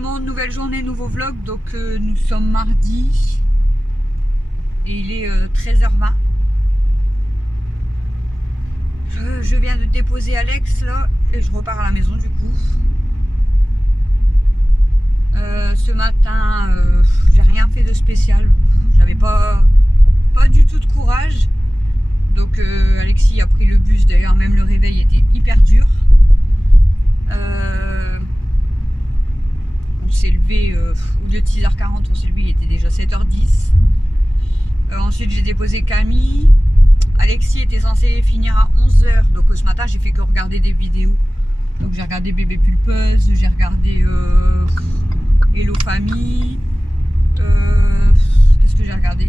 le monde, nouvelle journée, nouveau vlog. Donc nous sommes mardi et il est 13h20. Je viens de déposer Alex là et je repars à la maison du coup. Ce matin, j'ai rien fait de spécial. J'avais pas du tout de courage. Donc Alexis a pris le bus, d'ailleurs même le réveil était hyper dur. On s'est levé, au lieu de 6h40, on s'est levé, il était déjà 7h10. Ensuite j'ai déposé Camille. Alexis était censé finir à 11h, donc ce matin j'ai fait que regarder des vidéos. Donc j'ai regardé Bébé Pulpeuse, j'ai regardé Hello Famille. Qu'est-ce que j'ai regardé?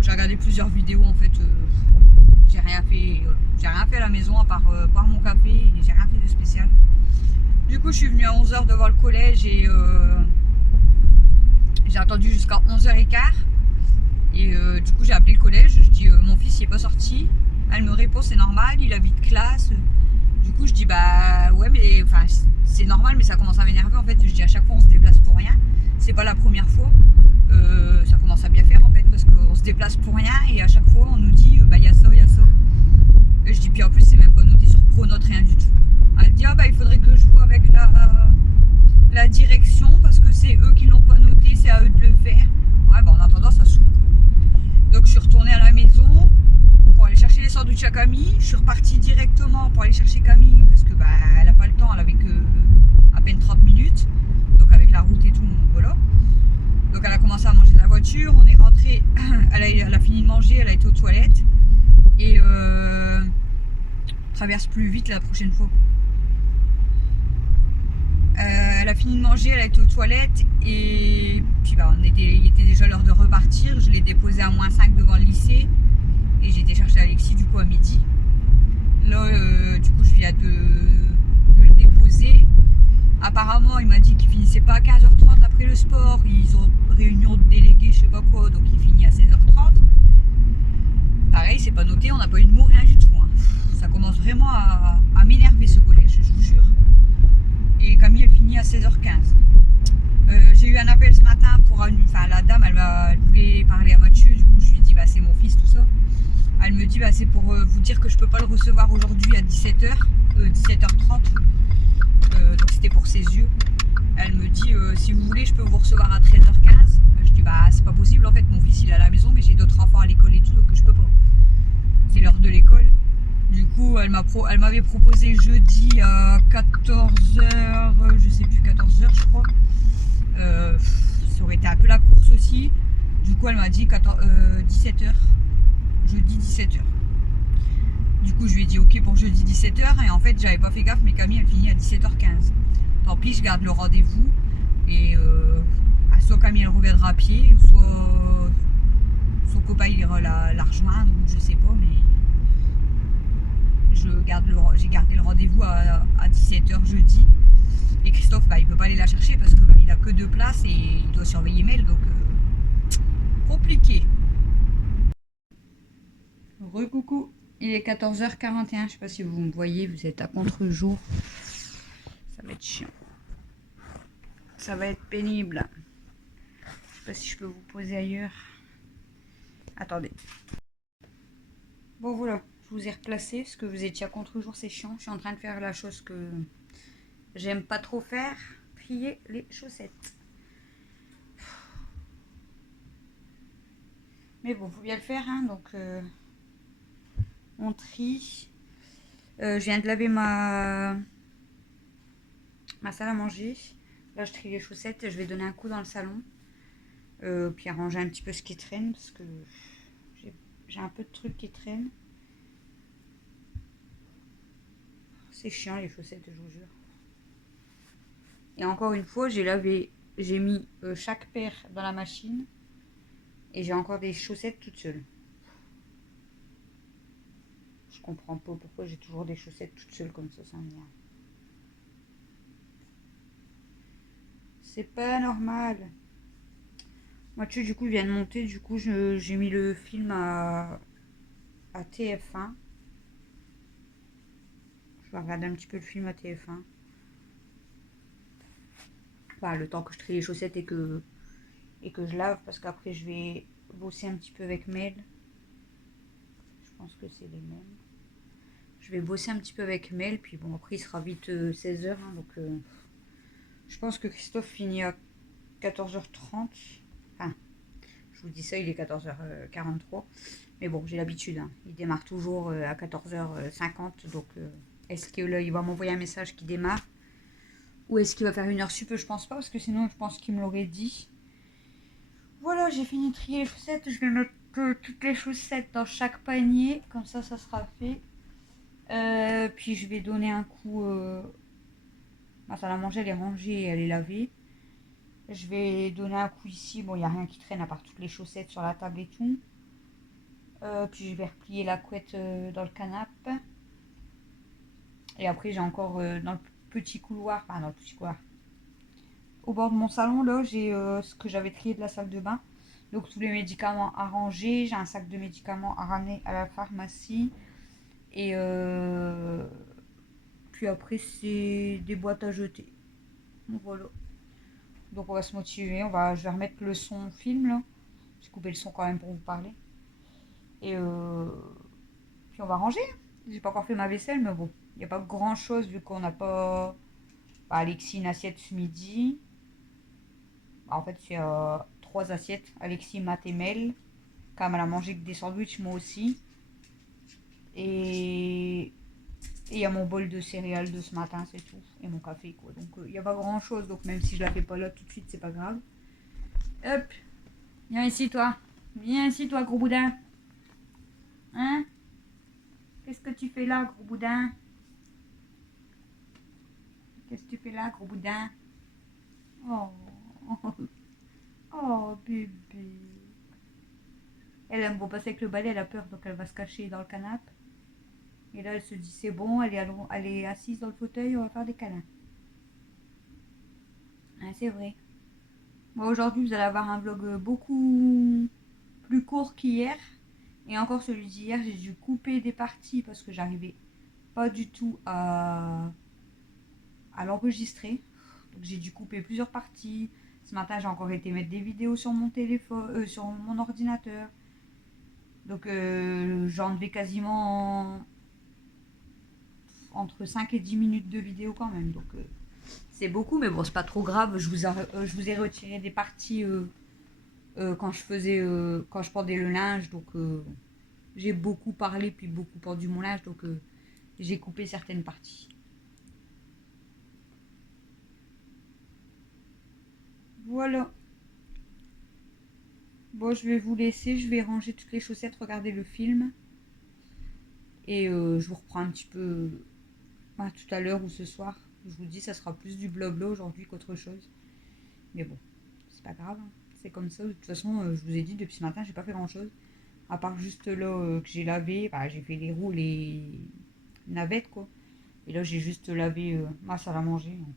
J'ai regardé plusieurs vidéos en fait. J'ai rien fait. J'ai rien fait à la maison à part boire mon café et j'ai rien fait de spécial. Du coup je suis venue à 11h devant le collège et j'ai attendu jusqu'à 11h15. Et du coup j'ai appelé le collège, je dis mon fils il est pas sorti. Elle me répond c'est normal, il habite classe. Du coup je dis bah ouais mais enfin c'est normal mais ça commence à m'énerver en fait. Je dis à chaque fois on se déplace pour rien. C'est pas la première fois. Ça commence à bien faire en fait parce qu'on se déplace pour rien et à chaque fois on nous dit bah y a ça, y a ça. Et je dis puis en plus c'est même pas noté sur Pronote, rien du tout. Elle dit ah bah il faudrait que je vois avec la direction parce que c'est eux qui l'ont pas noté, c'est à eux de le faire. Ouais bah en attendant ça saoule. Donc je suis retournée à la maison pour aller chercher les sandwichs à Camille. Je suis repartie directement pour aller chercher Camille parce que bah elle n'a pas le temps, elle avait que à peine 30 minutes. Donc avec la route et tout, voilà. Donc elle a commencé à manger dans la voiture, on est rentré, elle a fini de manger, elle a été aux toilettes et traverse plus vite la prochaine fois. Elle a fini de manger, elle a été aux toilettes et puis bah, il était déjà l'heure de repartir. Je l'ai déposé à -5 devant le lycée et j'ai été chercher Alexis du coup à midi. Là du coup je viens de le déposer. Apparemment il m'a dit qu'il finissait pas à 15h30 après le sport. Ils ont réunion de délégués je sais pas quoi donc il finit à 16h30. Pareil c'est pas noté, on n'a pas eu de mots, rien du tout hein. Ça commence vraiment à m'énerver ce collège, je vous jure. Et Camille elle finit à 16h15. J'ai eu un appel ce matin pour la dame elle voulait parler à Mathieu, du coup je lui ai dit bah c'est mon fils tout ça. Elle me dit bah c'est pour vous dire que je peux pas le recevoir aujourd'hui à 17h, 17h30. Donc c'était pour ses yeux. Elle me dit si vous voulez je peux vous recevoir à 13h15. Je dis bah c'est pas possible en fait, mon fils il est à la maison mais j'ai d'autres enfants à l'école et tout donc je peux pas. C'est l'heure de l'école. Du coup, elle m'avait proposé jeudi à 14h, je sais plus, 14h je crois. Ça aurait été un peu la course aussi. Du coup, elle m'a dit 17h. Jeudi 17h. Du coup, je lui ai dit ok pour jeudi 17h. Et en fait, j'avais pas fait gaffe, mais Camille, elle finit à 17h15. Tant pis, je garde le rendez-vous. Et soit Camille, elle reviendra à pied, soit son copain, il ira la rejoindre, ou je sais pas, mais j'ai gardé le rendez-vous à 17h jeudi. Et Christophe, bah, il peut pas aller la chercher parce que bah, il a que 2 places et il doit surveiller Mel, donc compliqué. Recoucou, il est 14h41, je sais pas si vous me voyez, vous êtes à contre-jour. Ça va être chiant. Ça va être pénible. Je sais pas si je peux vous poser ailleurs. Attendez. Bon voilà, je vous ai replacé parce que vous étiez à contre-jour, c'est chiant. Je suis en train de faire la chose que j'aime pas trop faire, trier les chaussettes. Mais bon, faut bien le faire, hein, donc on trie. Je viens de laver ma salle à manger. Là, je trie les chaussettes. Je vais donner un coup dans le salon. Puis arranger un petit peu ce qui traîne parce que j'ai un peu de trucs qui traînent. C'est chiant les chaussettes, je vous jure. Et encore une fois, j'ai mis chaque paire dans la machine. Et j'ai encore des chaussettes toutes seules. Je comprends pas pourquoi j'ai toujours des chaussettes toutes seules comme ça m'énerve. C'est pas normal. Mathieu du coup vient de monter, du coup j'ai mis le film à TF1. Je vais regarder un petit peu le film à TF1. Enfin, le temps que je trie les chaussettes et que je lave, parce qu'après je vais bosser un petit peu avec Mel. Je pense que c'est les mêmes. Je vais bosser un petit peu avec Mel, puis bon, après il sera vite 16h, hein, donc je pense que Christophe finit à 14h30. Enfin, je vous dis ça, il est 14h43. Mais bon, j'ai l'habitude, hein. Il démarre toujours à 14h50, donc est-ce que là, il va m'envoyer un message qui démarre? Ou est-ce qu'il va faire une heure sup? Je pense pas, parce que sinon, je pense qu'il me l'aurait dit. Voilà, j'ai fini de trier les chaussettes. Je vais mettre toutes les chaussettes dans chaque panier. Comme ça sera fait. Puis je vais donner un coup... Ma salle à manger, elle est rangée, elle est lavée. Je vais donner un coup ici. Bon, il n'y a rien qui traîne à part toutes les chaussettes sur la table et tout. Puis je vais replier la couette dans le canapé. Et après, j'ai encore dans le petit couloir... Enfin, dans le petit couloir. Au bord de mon salon, là, j'ai ce que j'avais trié de la salle de bain. Donc tous les médicaments à ranger. J'ai un sac de médicaments à ramener à la pharmacie. Et puis après, c'est des boîtes à jeter. Voilà. Donc on va se motiver. Je vais remettre le son film là. J'ai coupé le son quand même pour vous parler. Et puis on va ranger. J'ai pas encore fait ma vaisselle, mais bon. Il n'y a pas grand chose vu qu'on n'a pas... Alexis une assiette ce midi. En fait, il y a 3 assiettes. Alexis, Matt et Mel. Cam, elle a mangé que des sandwichs, moi aussi. Et il y a mon bol de céréales de ce matin, c'est tout. Et mon café, quoi. Donc, il n'y a pas grand chose. Donc, même si je la fais pas là tout de suite, c'est pas grave. Hop. Viens ici, toi. Viens ici, toi, gros boudin. Hein? Qu'est-ce que tu fais là, gros boudin? Qu'est-ce que tu fais là, gros boudin? Oh. Oh, bébé. Elle aime pas passer avec le balai, elle a peur, donc elle va se cacher dans le canapé. Et là, elle se dit, c'est bon, elle est assise dans le fauteuil, on va faire des câlins. Ah, c'est vrai. Bon, aujourd'hui, vous allez avoir un vlog beaucoup plus court qu'hier. Et encore celui d'hier, j'ai dû couper des parties parce que j'arrivais pas du tout à l'enregistrer. Donc j'ai dû couper plusieurs parties. Ce matin, j'ai encore été mettre des vidéos sur mon téléphone, sur mon ordinateur. Donc j'ai enlevé quasiment entre 5 et 10 minutes de vidéo quand même. Donc c'est beaucoup, mais bon, c'est pas trop grave. Je vous ai retiré des parties quand je pendais le linge. Donc j'ai beaucoup parlé puis beaucoup pendu mon linge. Donc j'ai coupé certaines parties. Voilà. Bon, je vais vous laisser. Je vais ranger toutes les chaussettes, regarder le film. Et je vous reprends un petit peu tout à l'heure ou ce soir. Je vous dis, ça sera plus du blabla aujourd'hui qu'autre chose. Mais bon, c'est pas grave. Hein. C'est comme ça. De toute façon, je vous ai dit, depuis ce matin, j'ai pas fait grand chose. À part juste là que j'ai lavé. J'ai fait les roues, les navettes, quoi. Et là, j'ai juste lavé ma salle à manger. Donc,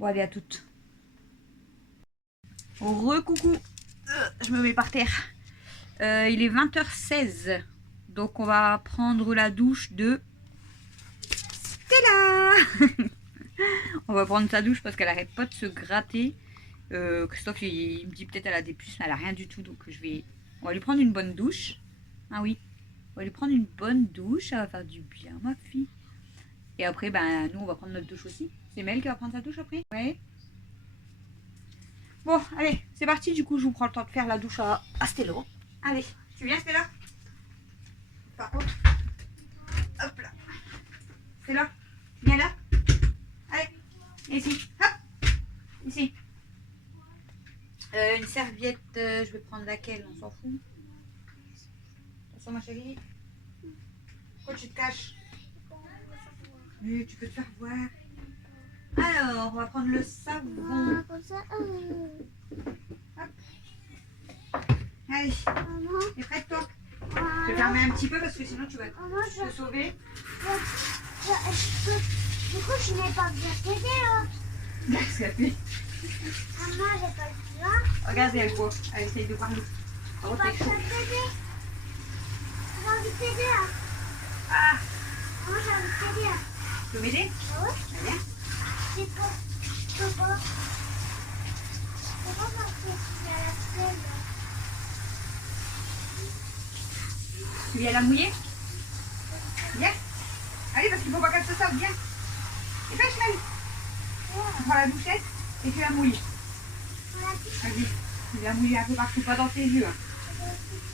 bon, allez, à toutes. Recoucou. Je me mets par terre. Il est 20h16. Donc, on va prendre la douche de Stella. On va prendre sa douche parce qu'elle arrête pas de se gratter. Christophe, il me dit peut-être elle a des puces, mais elle a rien du tout. Donc, on va lui prendre une bonne douche. Ah oui, on va lui prendre une bonne douche. Ça va faire du bien, ma fille. Et après, nous, on va prendre notre douche aussi. C'est Mel qui va prendre sa douche après. Ouais. Bon, allez, c'est parti. Du coup, je vous prends le temps de faire la douche à Stella. Allez, tu viens, Stella? Par contre, hop là. Stella, viens là. Allez, ici. Hop, ici. Une serviette, je vais prendre laquelle? On s'en fout. Attention, ma chérie. Pourquoi tu te caches? Mais tu peux te faire voir. Alors, on va prendre le savon. Hop. Allez, t'es prête, toi? Je vais fermer un petit peu parce que sinon tu vas te sauver. Du coup, je n'ai pas bien t'aider là. Qu'est-ce qu'elle fait? Maman, j'ai pas le droit. Regardez, elle boit. Elle essaye de parler. J'ai pas bien t'aider. J'ai envie de t'aider là. Ah, Maman, j'ai envie de t'aider là. tu peux m'aider? Ah ouais? Viens. C'est quoi? Je peux pas. C'est pas parce que je suis à la flemme. Tu viens la mouiller? Viens. Allez, parce qu'il faut pas qu'elle se sorte, viens. Dépêche-le. Tu prends la douchette et tu la mouilles. Vas-y. Tu la mouilles un peu partout, pas dans tes yeux. Hein.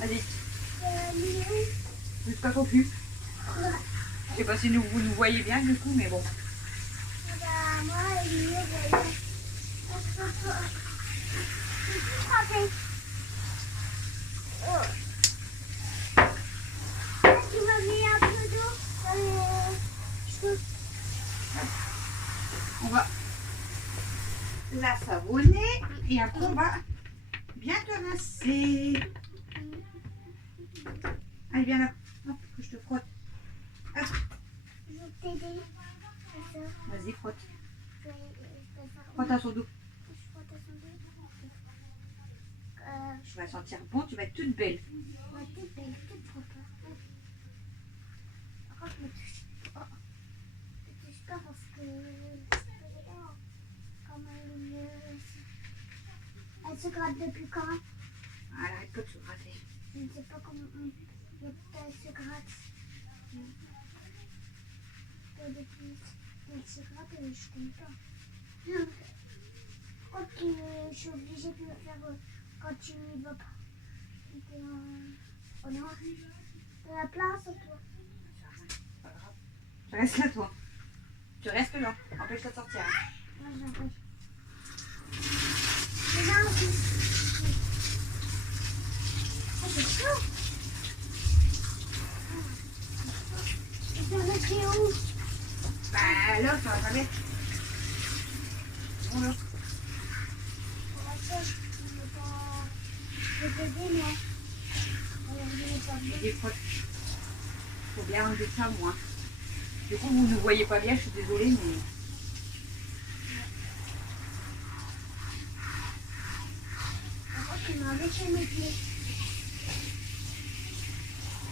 Vas-y. Jusqu'à ton cul. Je sais pas si vous nous voyez bien du coup, mais bon. Moi, il est tu m'as mis un peu d'eau dans les cheveux. On va la savonner et après on va bien te rincer. Allez, viens là. Hop, que je te frotte. Hop. Je vais t'aider. Vas-y, frotte. Je vais faire Frotte à son dos. Je frotte à son dos. Tu vas sentir bon, tu vas être toute belle. Ouais, toute belle, toute propre. Par contre, je me touche. Oh. Je me touche pas parce que comme elle se gratte depuis quand? Elle arrête pas de se gratter. Je ne sais pas comment elle se gratte. Depuis elle se gratte, je ne connais pas. Je crois que je suis obligée de le faire quand tu n'y vas pas. Oh non, de la place, toi. Pas grave. Tu restes là, toi. Tu restes là. Empêche-toi de sortir. Hein. Moi, j'arrive. C'est là aussi. Oh, c'est chaud. Et ça va être où? Bah là, ça va pas mettre. Bon là. Je vais t'aider, mais je vais pas bien. Des frottes. Faut bien enlever ça, moi. Du coup, vous ne voyez pas bien, je suis désolée, mais. Par contre, tu m'as enlevé mes pieds.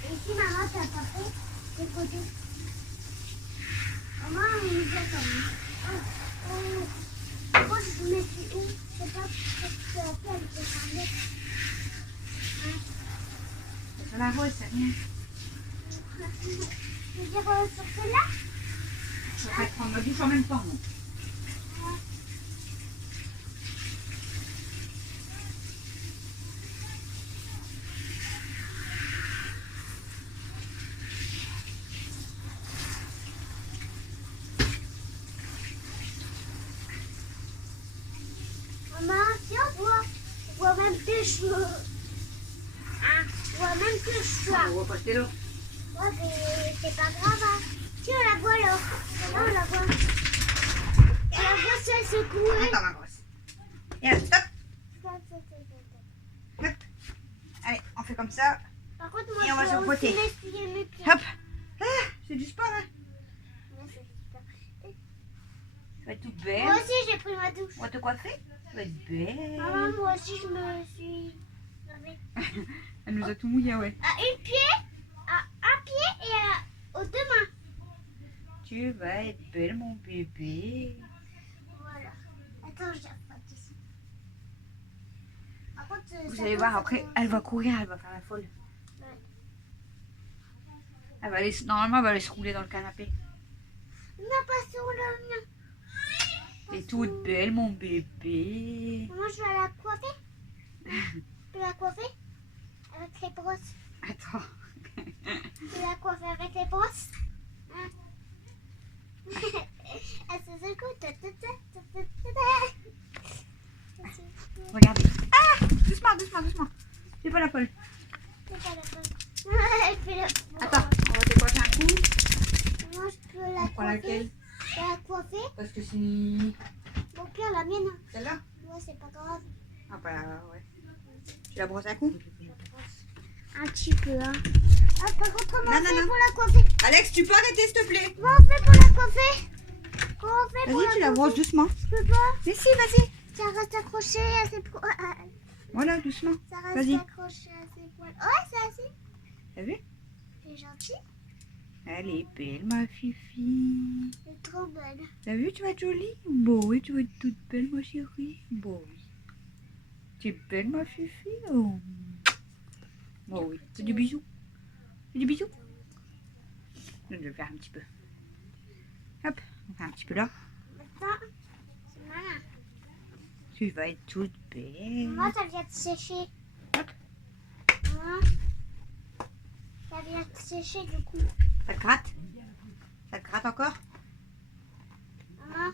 Et si maman t'a pas fait, c'est côté. Maman, on nous a comme moi, je me suis où? Je sais pas ce que tu as fait avec tes serviettes. Sur la rose, c'est rien. Tu veux dire sur celle-là? Je vais prendre ma douche en même temps, moi. Maman, si on voit même tes cheveux. Hein? On voit même tes cheveux. On va passer là. Ouais, mais c'est pas grave. Hein. Si on la voit là. Là, on la voit. On la voit si elle se coule. Attends, ma grosse. Et là, stop. Hop. Allez, on fait comme ça. Par contre, moi, Et on va je se vais frotter. aussi m'essuyer mes pieds. Hop. Ah, c'est du sport, hein. Ouais, c'est super. Tu vas être toute belle. Moi aussi, j'ai pris ma douche. On va te coiffer. Tu vas être belle. Maman, moi aussi, je me suis lavée. Elle nous a tout mouillé, ouais. À un pied et aux deux mains. Tu vas être belle, mon bébé. Voilà. Attends, je frotte ici. Par contre, Vous ça allez commence voir, à après, commencer. elle va courir, elle va faire la folle. Ouais. Elle va aller, normalement, elle va aller se rouler dans le canapé. Non, pas sur le mien. T'es toute belle, mon bébé. Maman, je vais la coiffer. Je peux la coiffer avec les brosses. Attends. Je peux la coiffer avec les brosses. Hein? Elle se secoue. Regardez. Ah, doucement, doucement, doucement. Fais pas la folle. C'est pas la bonne. Elle fait la Attends, on va te coiffer un coup. Moi, je peux la On prend laquelle? coiffer. Je peux la coiffer. Parce que c'est... Au pire, la mienne. Celle-là? Ouais, c'est pas grave. Ah, bah, ouais. Tu la brosses un coup? Un petit peu, hein. Ah, par contre, comment Non, on non, fait non. pour la coiffer? Alex, tu peux arrêter, s'il te plaît? Comment on fait pour la coiffer? Comment on fait pour Vas-y, la tu la coiffer? brosses doucement. Je peux pas. Mais si, vas-y. Ça reste accroché à ses poils. Voilà, doucement. Ça reste Vas-y. accroché à ses poils. Ouais, c'est assez. T'as vu? C'est gentil. Elle est belle, ma Fifi. Elle est trop belle. T'as vu, tu vas être jolie? Bon, oui, tu vas être toute belle, ma chérie. Bon, oui. Tu es belle, ma Fifi. Oh. Bon, oui. Fais du bisou. Fais du bisou. Je vais le faire un petit peu. Hop, on fait un petit peu là. Maintenant, c'est maman. Tu vas être toute belle. Moi, ça vient de sécher. Hop. Maman, ça vient de sécher du coup. Ça te gratte? Ça te gratte encore? Maman,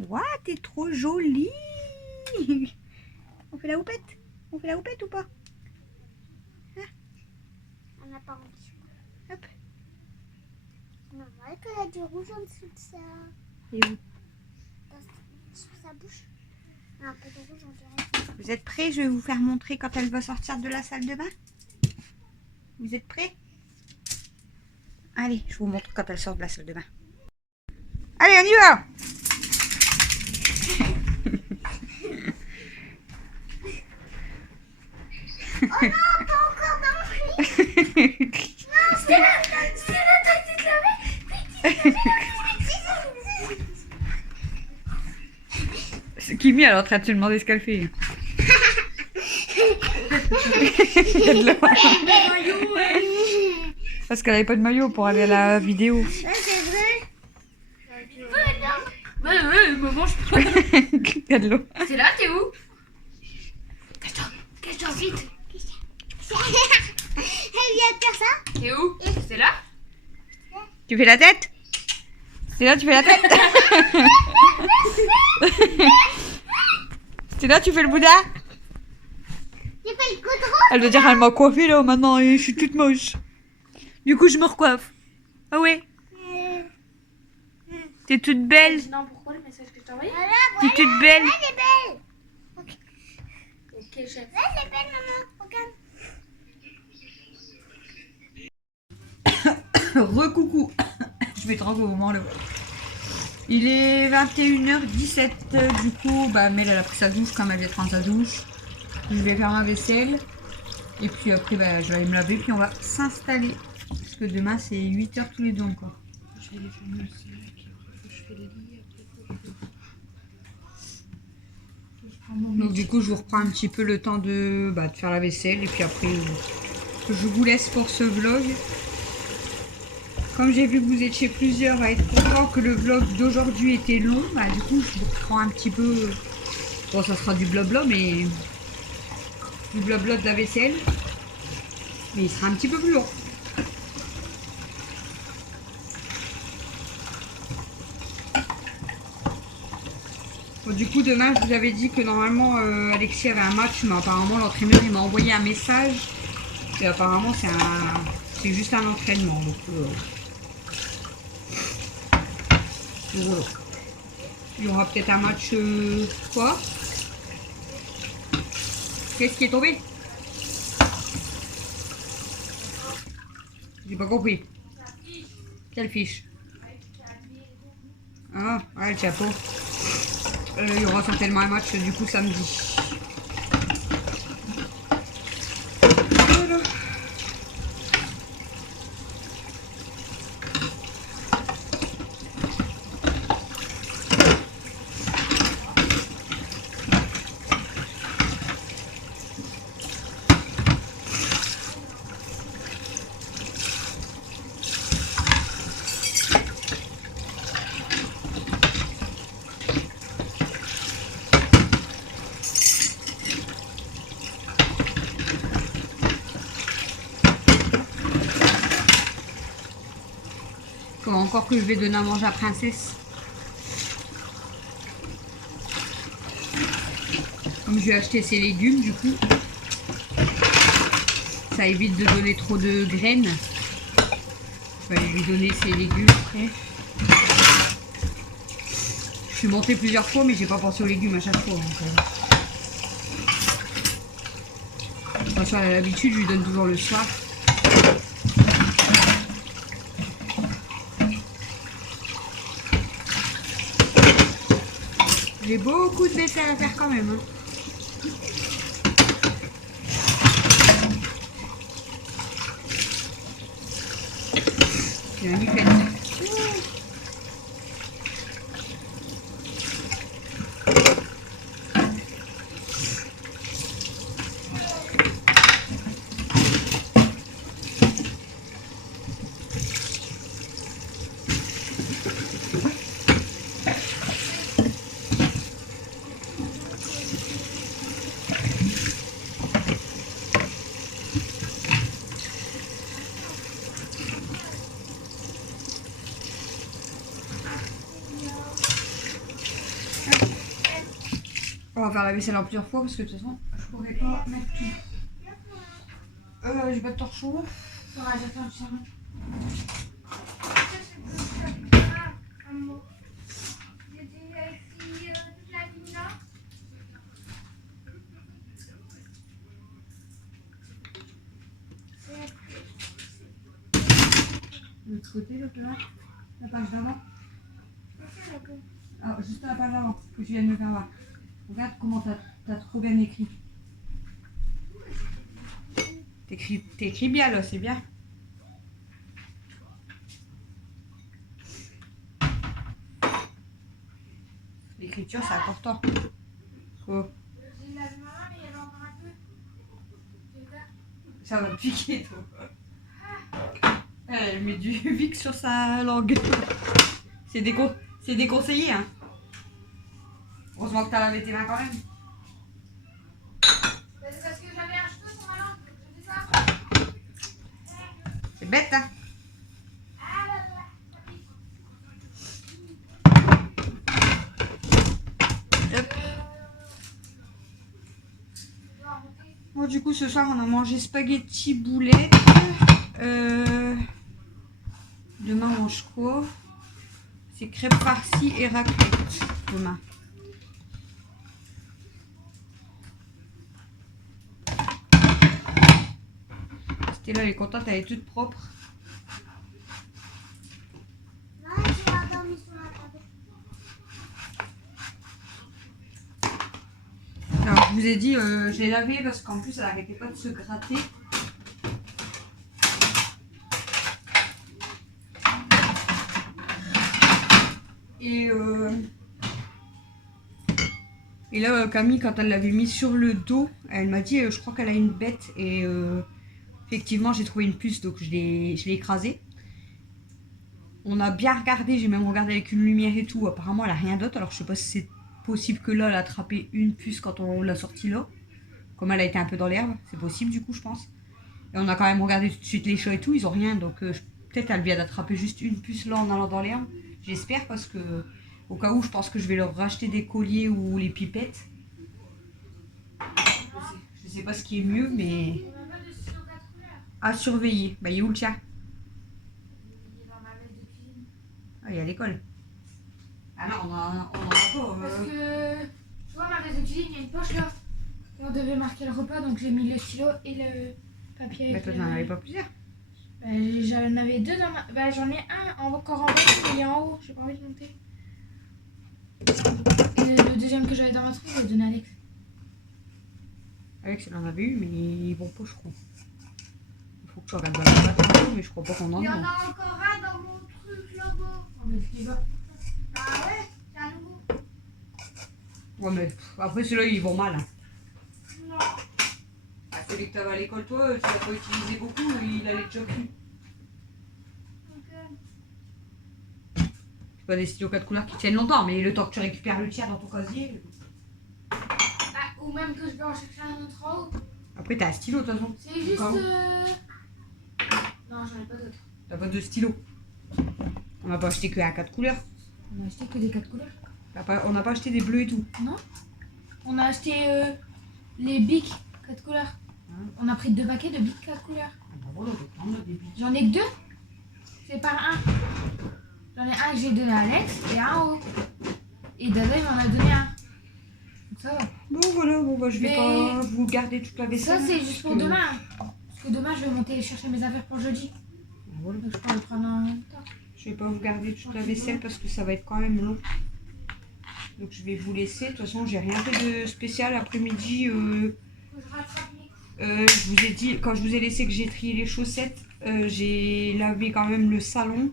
Ouah, t'es trop jolie. On fait la houppette? On fait la houppette ou pas? on n'a pas envie. Hop. Non, vrai qu'il y a du rouge en dessous de ça. Et où? Sur sa bouche. Il y a un peu de rouge, on dirait. Vous êtes prêts? Je vais vous faire montrer quand elle va sortir de la salle de bain. Vous êtes prêts? Allez, je vous montre quand elle sort de la salle de bain. Allez, on y va! Oh non, pas encore dans le frigo. Non, c'est là, t'as été lavé. Kimi, elle est en train de se demander ce qu'elle fait. Il y a de l'eau. Parce qu'elle n'avait pas de maillot pour aller à la vidéo. Ouais, c'est vrai. Ouais, maman, je peux pas. Il y a de l'eau. C'est là, t'es où? Cache-toi vite. Elle vient de faire ça. T'es où? C'est là? Tu fais la tête? C'est là, tu fais la tête? C'est là, tu fais le Bouddha? J'ai fait le goudron. Elle veut dire, elle m'a coiffée là, maintenant, et je suis toute moche. Du coup, je me recoiffe. Ah ouais? T'es toute belle? Non, pourquoi le message que je t'ai envoyé? Voilà, T'es voilà. toute belle? Elle est belle. Ok, chef. Elle est belle, maman. Regarde. Recoucou. Je vais te rendre au moment là. Il est 21h17. Du coup, bah, Mel elle a pris sa douche comme elle vient de prendre sa douche. Je vais faire ma vaisselle. Et puis après, bah, je vais aller me laver. Puis on va s'installer. Parce que demain, c'est 8h tous les deux encore. Je vais les faire mon sac. Je fais les lits. Donc du coup, je vous reprends un petit peu le temps de faire la vaisselle. Et puis après, je vous laisse pour ce vlog. Comme j'ai vu que vous étiez plusieurs à être contents que le vlog d'aujourd'hui était long, bah, du coup je vous reprends un petit peu. Bon, ça sera du blabla, mais du blabla de la vaisselle. Mais il sera un petit peu plus long. Bon, du coup, demain, je vous avais dit que normalement Alexis avait un match, mais apparemment l'entraîneur il m'a envoyé un message. Et apparemment c'est juste un entraînement. Donc, voilà. Il y aura peut-être un match quoi? Qu'est-ce qui est tombé? J'ai pas compris. Quelle fiche? Ah, ouais, le chapeau. Il y aura certainement un match du coup samedi. Voilà. Comment encore que je vais donner à manger à Princesse. Comme je vais acheter ses légumes du coup. Ça évite de donner trop de graines. Je vais aller lui donner ses légumes après. Je suis montée plusieurs fois mais j'ai pas pensé aux légumes à chaque fois. Donc, de toute façon elle a l'habitude, je lui donne toujours le soir. J'ai beaucoup de vaisselle à faire quand même. Hein. C'est magnifique. On va faire la vaisselle en plusieurs fois parce que de toute façon, je pourrais pas mettre tout. J'ai pas de torchon. Ça va, j'attends le serment. De l'autre côté, l'autre là, la page d'avant. Ah, juste la page d'avant que tu viens de me faire voir. Regarde comment t'as trop bien écrit. T'écris bien là, c'est bien. L'écriture, c'est important. Oh. Ça va te piquer, toi. Elle met du Vic sur sa langue. C'est déconseillé, hein. Heureusement que t'as lavé tes mains quand même. C'est parce que j'avais un cheveu sur ma langue, je fais ça. C'est bête, hein. Hop. Bon, du coup, ce soir, on a mangé spaghetti boulettes. Demain, on mange quoi? C'est crêpes farcies et raclette. Demain. C'était là, elle est contente, elle est toute propre. Alors, je vous ai dit, je l'ai lavé parce qu'en plus, elle n'arrêtait pas de se gratter. Et là, Camille, quand elle l'avait mis sur le dos, elle m'a dit, je crois qu'elle a une bête. Et effectivement, j'ai trouvé une puce, donc je l'ai écrasée. On a bien regardé, j'ai même regardé avec une lumière et tout. Apparemment, elle a rien d'autre. Alors, je sais pas si c'est possible que là, elle a attrapé une puce quand on l'a sortie là. Comme elle a été un peu dans l'herbe, c'est possible du coup, je pense. Et on a quand même regardé tout de suite les chats et tout, ils ont rien. Donc, peut-être elle vient d'attraper juste une puce là en allant dans l'herbe. J'espère parce que, au cas où, je pense que je vais leur racheter des colliers ou les pipettes. Je sais pas ce qui est mieux, mais à surveiller. Bah, il est où le chat? Ah, il est à l'école. Ah non, on en a pas. Parce que, tu vois, ma veste de cuisine, il y a une poche là. Et on devait marquer le repas, donc j'ai mis le stylo et le papier. Mais toi, t'en avais pas plusieurs? Bah, j'en avais deux dans ma. Bah, j'en ai un encore en bas, mais il est en haut, j'ai pas envie de monter. Et le deuxième que j'avais dans ma trousse, je l'ai donné à Alex. Alex, il en avait eu, mais ils vont pas, je crois. Il faut que tu regardes dans la boîte, mais je crois pas qu'on en Il y en a. a encore un dans mon truc là-bas. On va le bas. Ah ouais, c'est un nouveau. Ouais, mais après, ceux-là, ils vont mal. Hein. Non. Ah, celui que t'avais à l'école, toi, tu l'as pas utilisé beaucoup, il allait déjà plus. C'est pas des stylos 4 couleurs qui tiennent longtemps, mais le temps que tu récupères le tiers dans ton casier. Ah, ou même que je vais en chercher un autre en haut. Après, t'as un stylo, de toute façon. C'est juste. Encore. Non, j'en ai pas d'autres. T'as pas de stylo. On n'a pas acheté que à 4 couleurs. On a acheté que des 4 couleurs. On n'a pas acheté des bleus et tout. Non. On a acheté les bics 4 couleurs. Hein? On a pris 2 paquets de bics 4 couleurs. Ah bah voilà, on a des bics. J'en ai que 2. C'est par un. J'en ai un que j'ai donné à Alex et un en haut. Et Dada il m'en a donné un. Donc ça va. Bon voilà, bon bah je vais Mais- pas vous garder toute la vaisselle. Ça c'est parce juste pour que- demain. Parce que demain je vais monter chercher mes affaires pour jeudi. Ah, voilà. Donc je peux le prendre en même temps. Je vais pas vous garder toute la vaisselle parce que ça va être quand même long. Donc je vais vous laisser. De toute façon, j'ai rien fait de spécial après-midi. Faut que je rattrape mes- Je vous ai dit, quand je vous ai laissé que j'ai trié les chaussettes, j'ai lavé quand même le salon.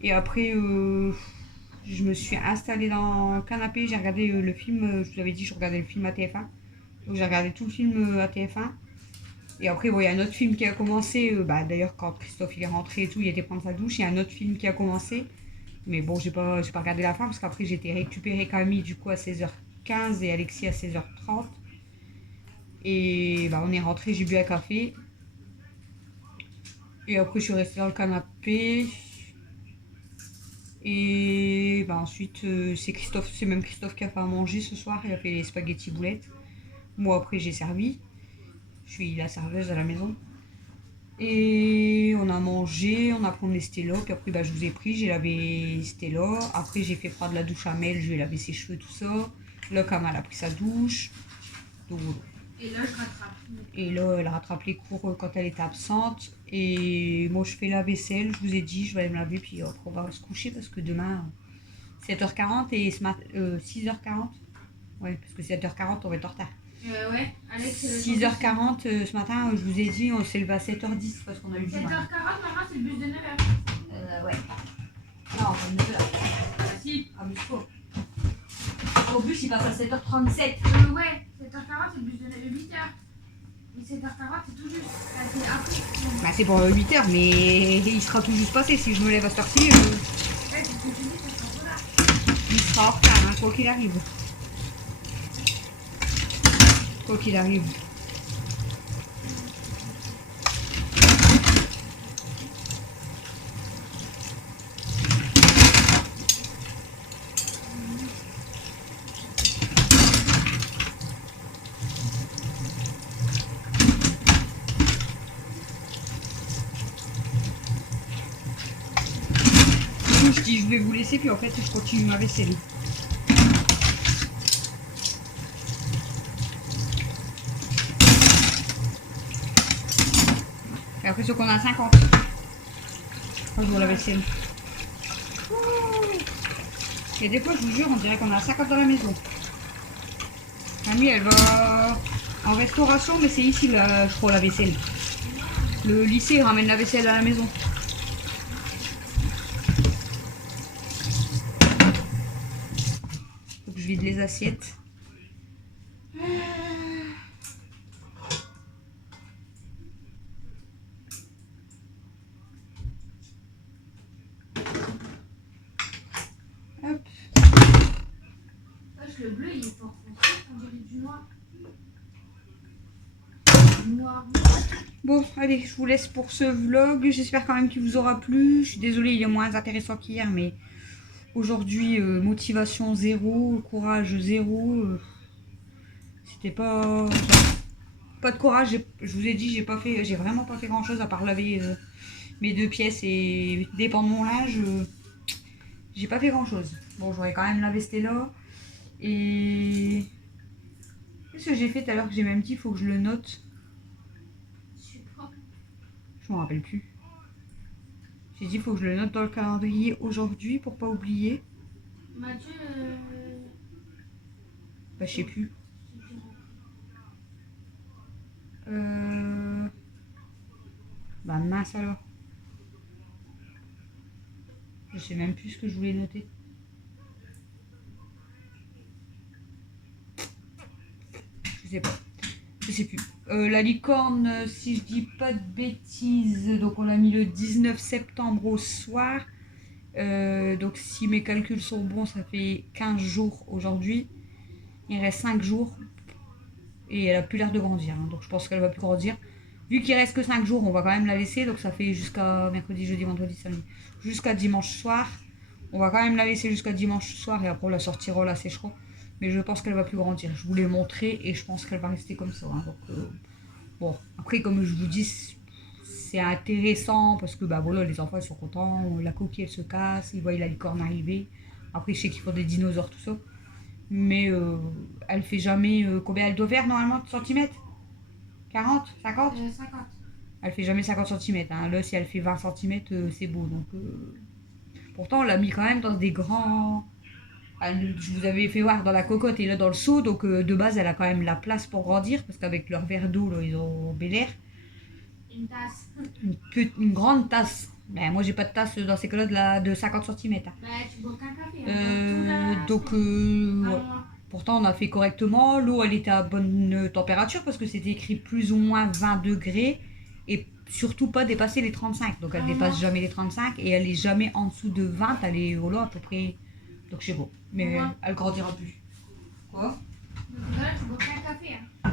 Et après, je me suis installée dans le canapé. J'ai regardé le film. Je vous avais dit, je regardais le film à TF1. Donc j'ai regardé tout le film à TF1. Et après, bon, il y a un autre film qui a commencé. D'ailleurs, quand Christophe il est rentré et tout, il était prendre sa douche. Il y a un autre film qui a commencé. Mais bon, j'ai pas regardé la fin parce qu'après, j'ai été récupérer Camille du coup à 16h15 et Alexis à 16h30. Et on est rentré, j'ai bu un café. Et après, je suis restée dans le canapé. Et ensuite, c'est même Christophe qui a fait à manger ce soir. Il a fait les spaghettis boulettes. Moi, après, j'ai servi. Je suis la serveuse à la maison. Et on a mangé, on a pris les stylos. Puis après, je vous ai pris, j'ai lavé Stella. Après, j'ai fait prendre la douche à Mel, je lui ai lavé ses cheveux, tout ça. Là, Kamal a pris sa douche. Donc, Et là, je rattrape. et là, elle rattrape les cours quand elle était absente. Et moi, je fais la vaisselle. Je vous ai dit, je vais aller me laver. Puis après, on va se coucher parce que demain, 7h40 et ce matin, 6h40. Ouais, parce que 7h40, on va être en retard. Ouais, Alex. 6h40 ce matin, je vous ai dit, on s'est levé à 7h10 parce qu'on a eu du mal. 7h40, maman, c'est le bus de 9h. Ouais. Non, 9h. Si. Amuse-toi. Au bus, il passe à 7h37. Ouais, 7h40, c'est le bus de 8h. Et 7h40, c'est tout juste. C'est après. C'est pour 8h, mais il sera tout juste passé. Si je me lève à cette heure-ci, Ouais, c'est ce que je dis, ça sera pas là. il sera en retard, hein, quoi qu'il arrive. Quoi qu'il arrive. Je dis je vais vous laisser, puis en fait je continue ma vaisselle. J'ai l'impression qu'on a 50. Quand je vois la vaisselle. Et des fois, je vous jure, on dirait qu'on a 50 dans la maison. Camille, elle va en restauration, mais c'est ici, là, je crois, la vaisselle. Le lycée ramène la vaisselle à la maison. Faut que je vide les assiettes. Hop. Le bleu, il est fort foncé, on dirait du noir. Du noir. Bon, allez, je vous laisse pour ce vlog. J'espère quand même qu'il vous aura plu. Je suis désolée, il est moins intéressant qu'hier, mais aujourd'hui, motivation zéro, courage zéro. C'était pas de courage. Je vous ai dit, j'ai vraiment pas fait grand chose à part laver mes 2 pièces et dépendre mon linge. J'ai pas fait grand chose. Bon, j'aurais quand même lavé Stella. Et qu'est-ce que j'ai fait tout à l'heure que j'ai même dit, il faut que je le note. Je m'en rappelle plus. J'ai dit, il faut que je le note dans le calendrier aujourd'hui pour pas oublier. Mathieu. Je sais plus. Mince alors. Je sais même plus ce que je voulais noter. Je sais pas. Je sais plus. La licorne, si je dis pas de bêtises, donc on l'a mis le 19 septembre au soir. Donc si mes calculs sont bons, ça fait 15 jours aujourd'hui. Il reste 5 jours. Et elle a plus l'air de grandir. Hein, donc je pense qu'elle va plus grandir. Vu qu'il reste que 5 jours, on va quand même la laisser. Donc ça fait jusqu'à mercredi, jeudi, vendredi, samedi. Jusqu'à dimanche soir. On va quand même la laisser jusqu'à dimanche soir. Et après on la sortira, on la séchera. Mais je pense qu'elle va plus grandir. Je vous l'ai montré et je pense qu'elle va rester comme ça. Hein, donc, bon, après comme je vous dis, c'est intéressant parce que voilà, les enfants ils sont contents. La coquille elle se casse, ils voient la licorne arriver. Après je sais qu'ils font des dinosaures, tout ça. Mais elle fait jamais... combien elle doit faire normalement de centimètres? 40? 50? 50. Elle fait jamais 50 cm. Hein. Là si elle fait 20 cm, c'est beau. Donc, pourtant on l'a mis quand même dans des grands... Je vous avais fait voir dans la cocotte et là dans le seau, donc de base elle a quand même la place pour grandir parce qu'avec leur verre d'eau là ils ont bel air. Une tasse. Une grande tasse. Ben, moi j'ai pas de tasse dans ces cas-là de 50 cm. Bah, tu bois qu'un café. Hein, Donc ouais. moi. Pourtant on a fait correctement. L'eau elle était à bonne température parce que c'était écrit plus ou moins 20 degrés et surtout pas dépasser les 35. Donc elle dépasse jamais les 35 et elle est jamais en dessous de 20. Elle est voilà, à peu près. Donc c'est beau. Mais elle grandira plus. Quoi? Donc là, tu bois qu'un café. Hein.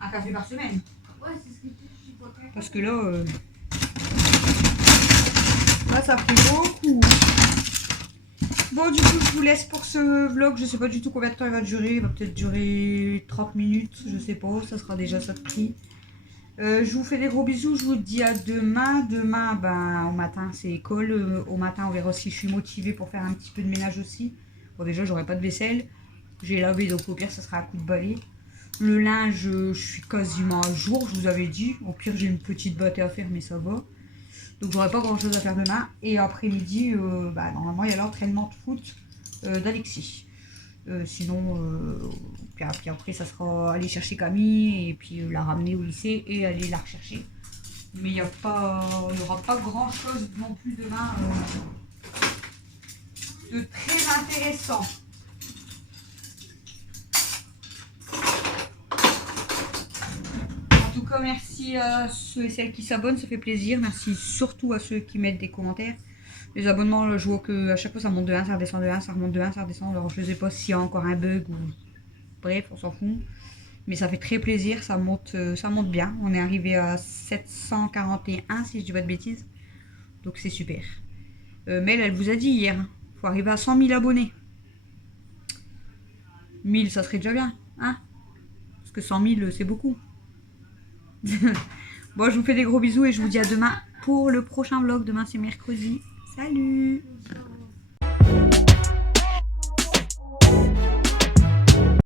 Un café par semaine. Ouais, c'est ce que tu bois qu'un café. Parce que là, là ça fait beaucoup. Bon, du coup, je vous laisse pour ce vlog. Je sais pas du tout combien de temps il va durer. Il va peut-être durer 30 minutes. Je sais pas. Ça sera déjà ça de prix. Je vous fais des gros bisous. Je vous dis à demain. Demain, ben, au matin, c'est école. Au matin, on verra si je suis motivée pour faire un petit peu de ménage aussi. Bon, déjà, j'aurai pas de vaisselle. J'ai lavé, donc au pire, ça sera un coup de balai. Le linge, je suis quasiment à jour, je vous avais dit. Au pire, j'ai une petite bâtée à faire, mais ça va. Donc, j'aurai pas grand chose à faire demain. Et après-midi, bah, normalement, il y a l'entraînement de foot d'Alexis. Sinon, puis après, ça sera aller chercher Camille et puis la ramener au lycée et aller la rechercher. Mais il n'y aura pas grand chose non plus demain de très intéressant. En tout cas, merci à ceux et celles qui s'abonnent, ça fait plaisir. Merci surtout à ceux qui mettent des commentaires. Les abonnements, je vois que à chaque fois ça monte de 1, ça redescend de 1, ça remonte de 1, ça redescend. Alors je sais pas s'il y a encore un bug ou... Bref, on s'en fout. Mais ça fait très plaisir, ça monte bien. On est arrivé à 741 si je dis pas de bêtises. Donc c'est super. Mel, elle vous a dit hier, faut arriver à 100 000 abonnés. 1000, ça serait déjà bien, hein? Parce que 100 000, c'est beaucoup. Bon, je vous fais des gros bisous et je vous dis à demain pour le prochain vlog. Demain, c'est mercredi. Salut!